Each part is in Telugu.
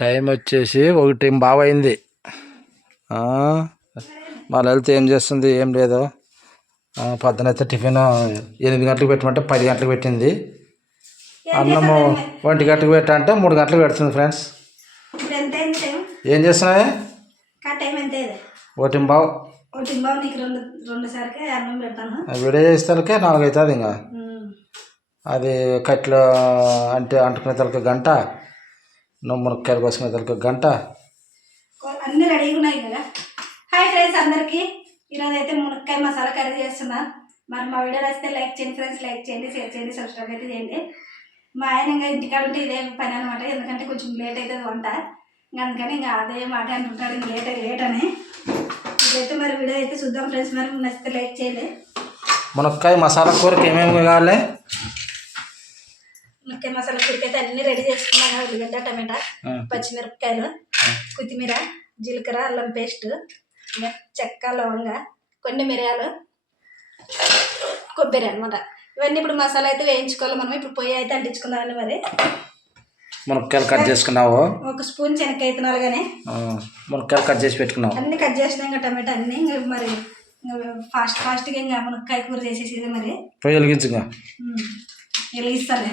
టైం వచ్చేసి 1 బావ అయింది. మా లలిత ఏం చేస్తుంది? ఏం లేదు. పొద్దునైతే టిఫిన్ 8 గంటలకు పెట్టమంటే 10 గంటలకు పెట్టింది. అన్నము 1 గంటలకు పెట్టంటే 3 గంటలకు పెడుతుంది. ఫ్రెండ్స్ ఏం చేస్తున్నావే? 1 బావ వీడియో చేసేసరికి 4 అవుతుంది. ఇంకా అది కట్లో అంటే అంటుకునే తలకి గంట, మునక్కాయలు కోసుకునే తలకి గంట, అన్నీ రెడీగా ఉన్నాయి కదా. హాయ్ ఫ్రెండ్స్ అందరికీ. ఈరోజు అయితే మునక్కాయ మసాలా కర్రీ చేస్తున్నా. మరి మా వీడియో నచ్చితే లైక్ చేయండి ఫ్రెండ్స్, లైక్ చేయండి, షేర్ చేయండి, సబ్స్క్రైబ్ అయితే చేయండి. మా ఆయన ఇంకా ఇంటికాడ ఉంటే ఇదే పని అనమాట. ఎందుకంటే కొంచెం లేట్ అవుతుంది వంట, అందుకని ఇంకా అదే మాట అంటుంటాడు, ఇంక లేట్ అని. ఇదైతే మరి వీడియో అయితే చూద్దాం ఫ్రెండ్స్. మరి నచ్చితే లైక్ చేయండి. మునక్కాయ మసాలా కూరకి ఏమేమి కావాలి? మునక్కాయ మసాలా కూరకి అయితే అన్నీ రెడీ చేసుకున్నాను. ఉల్లిగడ్డ, టమాటా, పచ్చిమిరపకాయలు, కొత్తిమీర, జీలకర్ర, అల్లం పేస్ట్, చెక్క, లవంగ, కొన్ని మిరియాలు, కొబ్బరి అనమాట. ఇవన్నీ ఇప్పుడు మసాలా అయితే వేయించుకోవాలి మనం. ఇప్పుడు పొయ్యి అయితే అంటించుకుందామని. మరి మునక్కాయలు కట్ చేసుకున్నావు? 1 స్పూన్ శనక్కాయ విత్తనాలు కానీ మునక్కాయలు కట్ చేసి పెట్టుకున్నావు? అన్నీ కట్ చేసినా. ఇంకా టమాటా అన్నీ మరి ఫాస్ట్గా ఇంకా మునక్కాయ కూర చేసేసేది. మరి పొయ్యి వెలిగించుగా. వెలిగిస్తాలే.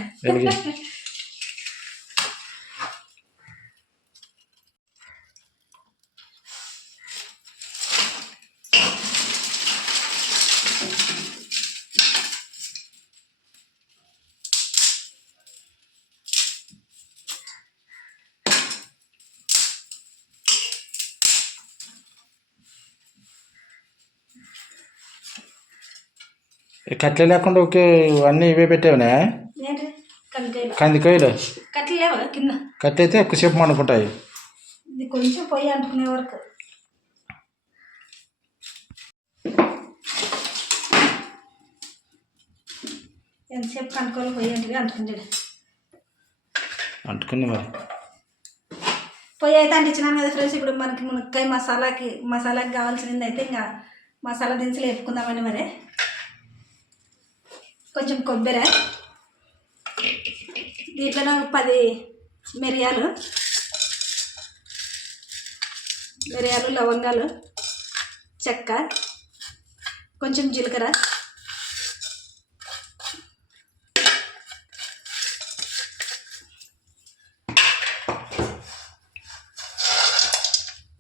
కట్టె లేకుండా ఓకే అన్నీ ఇవే పెట్టావునే? కందికాయలు కట్టెలు లేవా కింద? కట్టె అయితే ఎక్కువసేపు మండుకుంటాయి. ఇది కొంచెం పొయ్యి అంటుకునే వరకు. ఎంతసేపు కనుక్కోవాలి పొయ్యి అంటే అంటుకుంది. మరి పొయ్యి అయితే అంటించినాను కదా ఫ్రెండ్స్. ఇప్పుడు మనకి మునక్కాయ మసాలాకి కావాల్సింది అయితే ఇంకా మసాలా దినుసులు వేపుకుందామని. మరి కొంచెం కొబ్బరి, దీంట్లో 10 మిరియాలు, లవంగాలు, చెక్క, కొంచెం జీలకర్ర,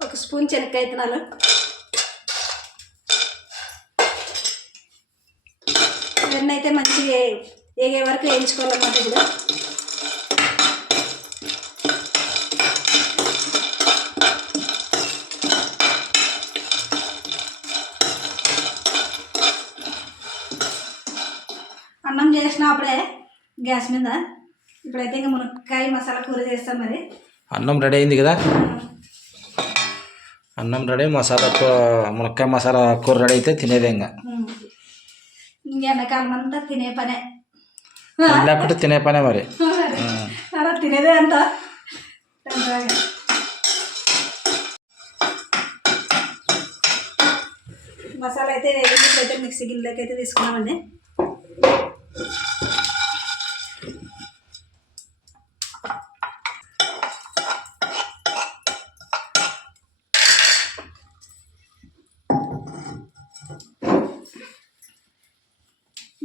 ఒక స్పూన్ శనక్కాయ విత్తనాలు, ఇవన్నీ అయితే మంచిగా ఏగే వరకు వేయించుకోవాలన్నమాట. ఇప్పుడు అన్నం చేసిన అప్పుడే గ్యాస్ మీద. ఇప్పుడైతే ఇంకా మునక్కాయ మసాలా కూర చేస్తాం. మరి అన్నం రెడీ అయింది కదా. అన్నం రెడీ, మునక్కాయ మసాలా కూర రెడీ అయితే తినేదే. ఇంకా ఎండాకాలం అంతా తినే పనే, లేకుంటే తినే పనే. మరి అలా తినేదే అంత. మసాలా అయితే వేగినట్లయితే మిక్సీ గిన్నెలోకి అయితే తీసుకున్నామండి.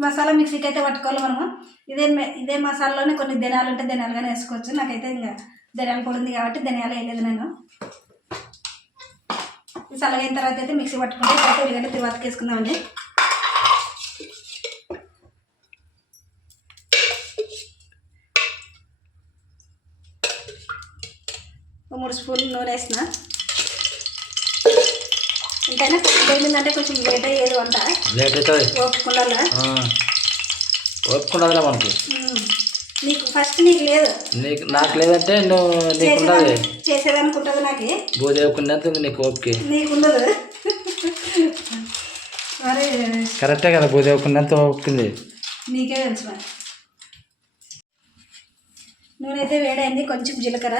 మసాలా మిక్సీకి అయితే పట్టుకోవాలి మనము. ఇదే మసాలాలోనే కొన్ని ధనియాలు ఉంటే ధనియాలు కానీ వేసుకోవచ్చు. నాకైతే ఇంకా ధనియాల పొడి ఉంది కాబట్టి ధనియాలు వేయలేదు నేను. చల్లగైన తర్వాత అయితే మిక్సీ పట్టుకుంటే ఇప్పుడైతే ఉల్లిగడ్డ తిరువాతకి వేసుకుందామండి. 3 స్పూన్లు నూనె వేసిన. ఇంకైనా పోయిందంటే కొంచెం లేట్ అయ్యేది వంట. లేట్ అవుతుంది. ఓపుకుండదులే మనకి. నీకు ఫస్ట్ నీకు లేదు, నాకు లేదంటే నీకు చేసేదనుకుంటుంది. నాకు భూదేవుకున్నంత నీకు ఓపిక నీకుండదు. మరి కరెక్టే కదా, భూదేవుకున్నంత ఓపుకుంది. నీకే తెలుసు. మరి నూనె అయితే వేడైంది. కొంచెం జీలకర్ర,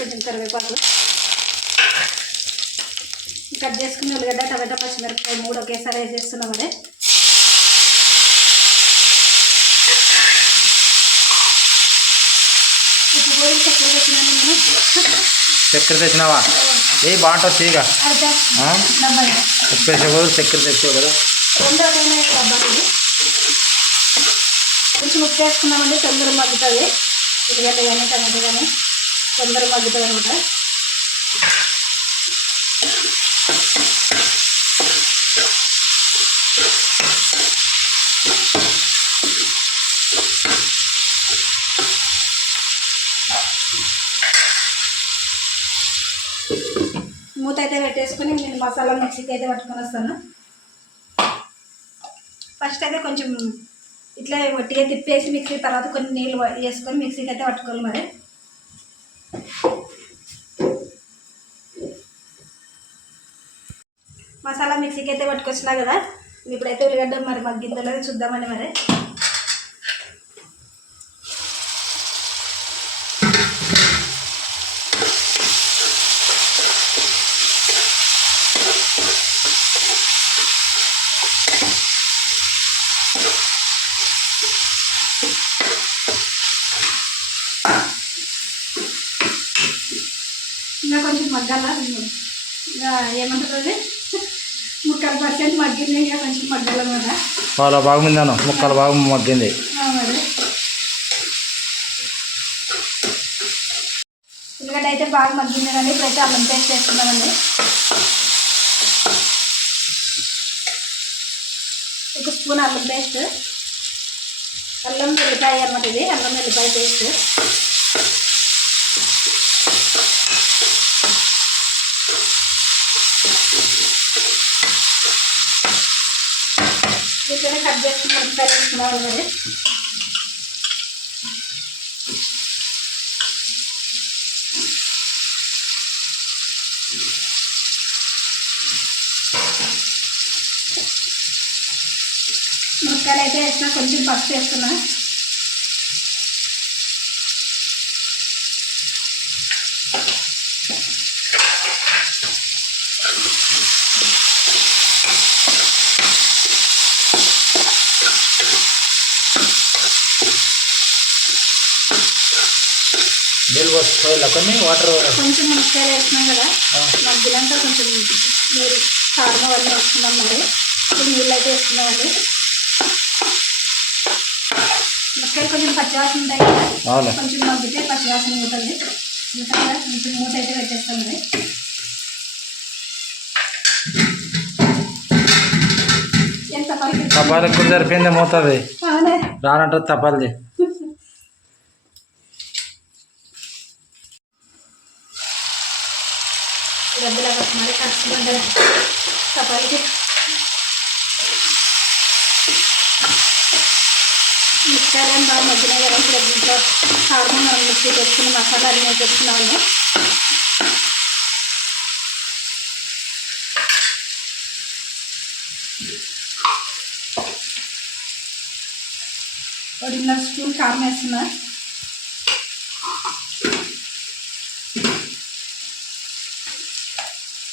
కొంచెం కరివేపాకు, కట్ చేసుకుని ఉల్లిగడ్డ, టమాటా, పచ్చిమిరపకాయ 3 ఒకేసారి వేసేస్తున్నాం. అదే ఉప్పు పొడి చక్కెర పెట్టినాను నేను. చక్కెర తెచ్చినావా? ఏ బాగుంటుంది తీగ. అర్ధ ఆ? డబ్బా ఉప్పు వేసే బదులు చక్కెర తెచ్చావు కదా. రెండో టైం డబ్బా ఇది. కొంచెం ఉప్పు వేసుకున్నామంటే తొందరగా మగ్గుతుంది. ఉల్లిగడ్డ కానీ టమాటో కానీ తొందరగా మగ్గుతుంది అనమాట. మూత అయితే పెట్టేసుకొని నేను మసాలా మిక్సీకి అయితే పట్టుకొని వస్తాను. ఫస్ట్ అయితే కొంచెం ఇట్లా వట్టిగా తిప్పేసి మిక్సీ, తర్వాత కొన్ని నీళ్ళు వేసుకొని మిక్సీకి అయితే పట్టుకోవాలి. మరి మసాలా మిక్సీకి అయితే పట్టుకొచ్చినా కదా, ఇప్పుడైతే ఉల్లిగడ్డ మరి మగ్గిందో లేదో చూద్దామండి. మరి ఇంకా కొంచెం మగ్గాల, ఇంకా ఏమంటుంది 30% మగ్గింది, ఇంకా కొంచెం మగ్గాలన్నమాట. చాలా బాగుందాను, ముక్కలు బాగా మగ్గింది. మరి ఉల్లిగడ్డ అయితే బాగా మగ్గింది కానీ ఇప్పుడైతే అల్లం పేస్ట్ వేసుకున్నామండి. ఒక స్పూన్ అల్లం పేస్ట్, అల్లం వెల్లిపాయ అన్నమాట. ఇది అల్లం వెల్లిపాయ పేస్ట్. ఇట్లనే కట్ చేసుకుని మిరపకాయలు వేసుకున్నాము. మరి మిరపకాయలు అయితే వేసిన, కొంచెం పసుపు వేస్తున్నా. నీళ్ళు పోసుకోవాలి కొన్ని, వాటర్ కొంచెం మునక్కాయలు వేసినాం కదా, మగ్గినాక కొంచెం నీరు కారం అవన్నీ వేసుకున్నాం. మరి ఇప్పుడు నీళ్ళు అయితే వేసుకున్నామండి. మునక్కాయలు కొంచెం పచ్చివాసన ఉంటాయి కదా, కొంచెం మగ్గితే పచ్చివాసన ఉంటుంది. ఎందుకంటే కొంచెం మూత అయితే పెట్టేస్తాం. మరి ఎంత పరికి తపాలకి కూడా సరిపోయింది, మూతది రానంటుంది తపాలది. డబ్బులా మరి కష్టపడ్డారు చపాతీకి. మిక్సర్ బాగా మగ్గినాయి కదా, ఇప్పుడు ఇంట్లో కారం మనం మిక్సీ తెచ్చుకుని మసాలా అన్నీ తెచ్చుకున్నాము. ఒకటిన్నర స్పూన్ కారం వేస్తున్నా.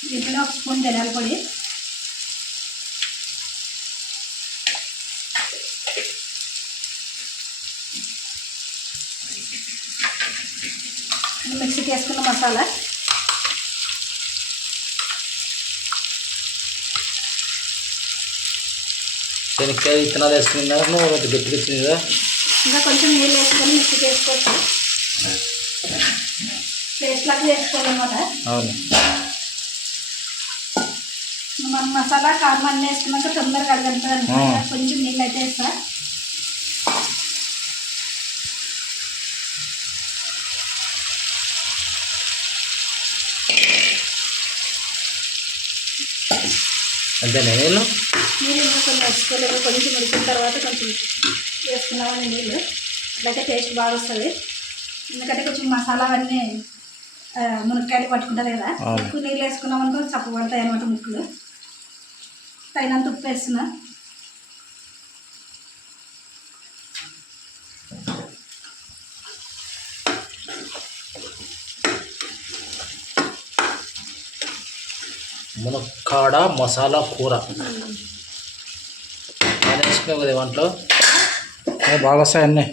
దీంట్లో ఒక స్పూన్ ధనియాల పొడి, మిక్సీకి వేసుకున్న మసాలా, శనక్కాయ విత్తనాలు వేసుకున్నా గట్టిగా వచ్చింది కదా. ఇంకా కొంచెం నీళ్ళు వేసుకొని మిక్సీకి వేసుకోవచ్చు. పేస్ట్ లాగా వేసుకోవాలన్నమాట. అవును, మన మసాలా కారం అన్నీ వేసుకున్నాక తొందరగా అడగలుగుతుంది అనమాట. కొంచెం నీళ్ళు అయితే వేస్తా. అంతేనా నీళ్ళు? నీళ్ళు ఇంకా కొన్ని వేసుకోలేదు, కొంచెం ఉడికిన తర్వాత కొంచెం వేసుకున్నామని నీళ్ళు. అట్లయితే టేస్ట్ బాగా వస్తుంది. ఎందుకంటే కొంచెం మసాలా అవన్నీ మునక్కాయలు పట్టుకుంటుంది కదా, ఎక్కువ నీళ్ళు వేసుకున్నామనుకో చప్పు పడతాయి అన్నమాట ముక్కలు. తగినంత ఉప్పు వేస్తున్నా. మునక్కాడ మసాలా కూర వేసుకున్నావు కదా వంటలో, బాగా వస్తాయి అన్నీ.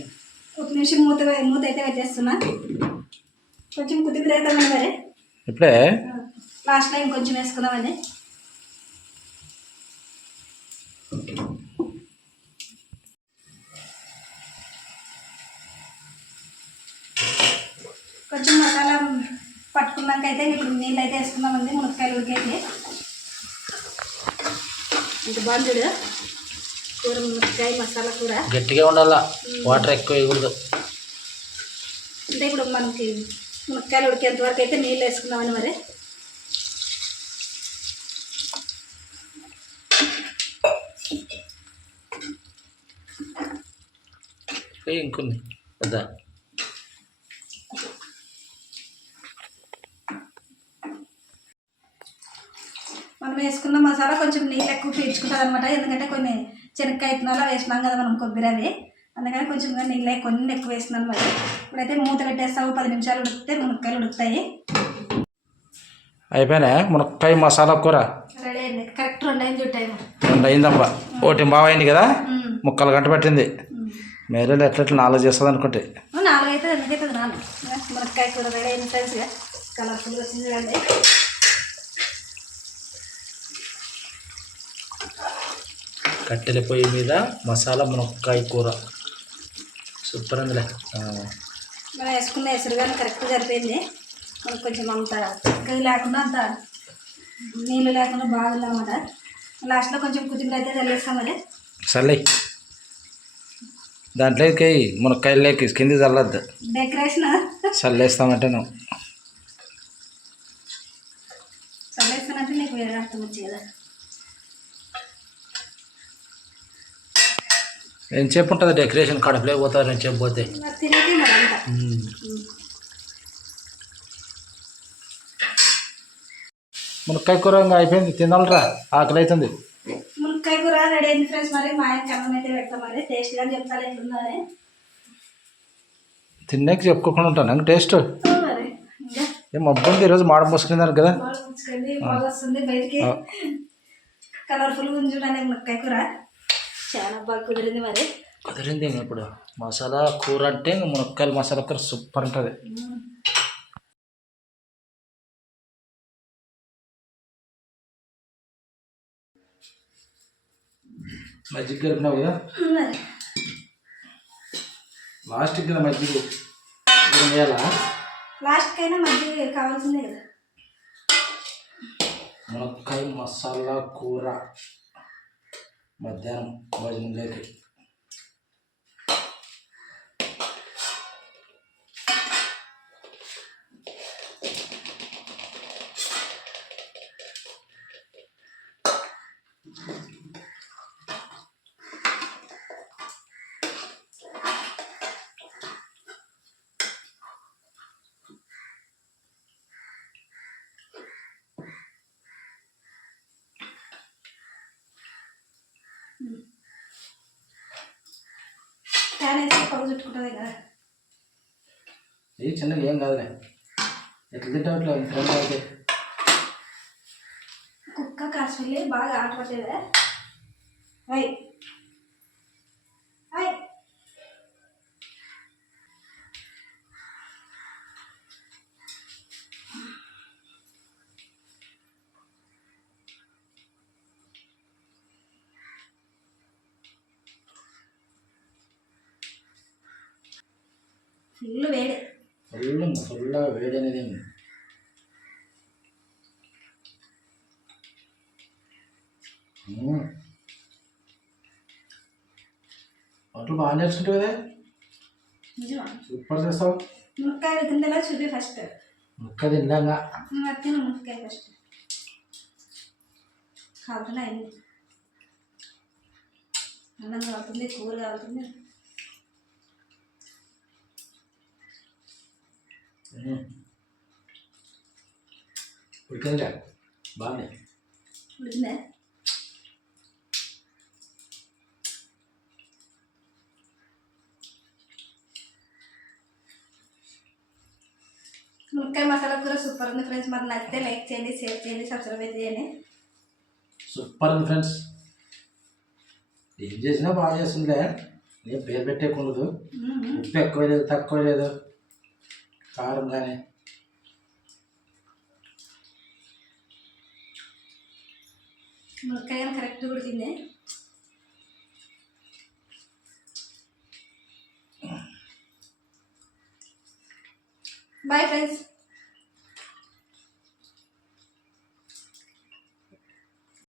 కొత్తిమీర నిమిషం మూత మూత అయితే పెట్టేస్తున్నా. కొంచెం కొత్తిమీర వేద్దామని మరి ఇప్పుడే లాస్ట్లో ఇంకొంచెం వేసుకుందామని. కొంచెం మసాలా పట్టుకున్నాక అయితే ఇప్పుడు నీళ్ళు అయితే వేసుకుందామండి. మునక్కాయలు ఉడికేసి ఇంకా బాగుంది కూర, మునక్కాయ మసాలా కూర గట్టిగా ఉండాల, వాటర్ ఎక్కువ వేయకూడదు. అంటే ఇప్పుడు మనకి మునక్కాయలు ఉడికేంత వరకు అయితే నీళ్ళు వేసుకుందామని మరి. ఇంకొన్ని వద్దా? మనం వేసుకున్న మసాలా కొంచెం నీళ్ళు ఎక్కువ పీల్చుకుంటుంది అనమాట. ఎందుకంటే కొన్ని శనక్కాయ విత్తనాలు వేసినాం కదా మనం, కొబ్బరి అవి, అందుకని కొంచెం నీళ్ళు కొన్ని ఎక్కువ వేసినాను మరి. ఇప్పుడైతే మూత పెట్టేస్తాము. 10 నిమిషాలు ఉడికితే మునక్కాయలు ఉడుకుతాయి. అయిపోయినా మునక్కాయ మసాలా కూర రెడీ అయింది. కరెక్ట్ 2 అయింది టైం. 2 అయిందమ్మా. 1 బాగా అయింది కదా, 3 గంట పట్టింది. మేరే ఎట్లా 4 చేస్తుంది అనుకుంటే 4 అయితే ఎందుకైతుంది 4. మునక్కాయ కూర రెడీ అయింది ఫ్రెండ్స్గా. కలర్ఫుల్గా వచ్చింది చూడండి. కట్టెల పొయ్యి మీద మసాలా మునక్కాయ కూర సూపర్ అందులే. మనం వేసుకున్న ఎసురు కానీ కరెక్ట్ సరిపోయింది. మనకు కొంచెం అంత చిక్కగా లేకుండా, అంత నీళ్ళు లేకుండా బాగుందన్నమాట. లాస్ట్లో కొంచెం కొత్తిమీర అయితే చల్లేస్తామని. సర్లే, దాంట్లోకి మునక్కాయలకి కింది చల్లద్దు, డెకరేషన్ చల్లేస్తామంటే నువ్వు చల్లేస్తానంటే నీకు వేరే అర్థం వచ్చి కదా. ఏం చెప్పు ఉంటుంది డెకరేషన్, కడుపులే పోతారు నేను చెప్పిపోతే. తినేది మరి అంతా. మునక్కాయ కూర ఇంకా అయిపోయింది, తినాలరా, ఆకలి అవుతుంది. మునక్కాయ కూర రెడీ అయింది ఫ్రెండ్స్. మరి మా ఆయన అన్నం అయితే పెడతాం. మరి టేస్ట్గా చెప్తాను ఎట్లుందని. తిన్నాక చెప్పుకోకుండా ఉంటాను ఇంకా టేస్ట్. మరి ఇంకా ఏం మబ్బుంది ఈరోజు, మాడ మూసుకుందాను కదా. బాగా వస్తుంది బయటికి. కలర్ఫుల్గా ఉంది చూడండి మునక్కాయ కూర. చాలా బాగా కుదిరింది మరి. కుదిరింది. ఇప్పుడు మసాలా కూర అంటే మునక్కాయల మసాలా కూర సూపర్ ఉంటుంది. మజ్జిగ కలిపినావు కదా, లాస్ట్కి కదా మజ్జిగ వేయాలా? లాస్ట్కి అయినా మజ్జిగ కావాల్సిందే కదా. మునక్కాయ మసాలా కూర మధ్యాహ్నం భోజనంలోకి. ఫ్యాన్ వేస్తే పొగ చుట్టుకుంటుంది కదా. ఏ చిన్నగా ఏం కాదులే, ఎట్లా తింటావు ఇట్లా అయితే. కుక్క కాసుకెళ్ళి బాగా ఆట పట్టేదే. అయ్ అయ్ ఫుల్ వేడి. ఫుల్ వేడి అనేది ఉంది. వంటలు బాగా నేర్చుకుంటావు కదా, నిజమా? సూపర్ చేస్తావు. మునక్కాయ తిందా చూపి ఫస్ట్. ముక్క తిన్నాగా తిన మునక్కాయ ఫస్ట్. కావుతున్నా అయింది. అన్నం కావుతుంది, కూర కావుతుంది. ఉడికిందిలే బాగానే ఉడికిందా? మునక్కాయ మసాలా కూర సూపర్ ఉంది ఫ్రెండ్స్. మరి నచ్చితే లైక్ చేయండి, షేర్ చేయండి, సబ్స్క్రైబ్ చేయండి. సూపర్ ఉంది ఫ్రెండ్స్. ఏం చేసినా బాగా చేస్తుందిలే, ఏం పేరు పెట్టేకుండదు. ఉప్పు ఎక్కువ లేదు తక్కువ లేదు, కారం కానీ. మునక్కాయ కరెక్ట్ ఉడికింది. Boy friends.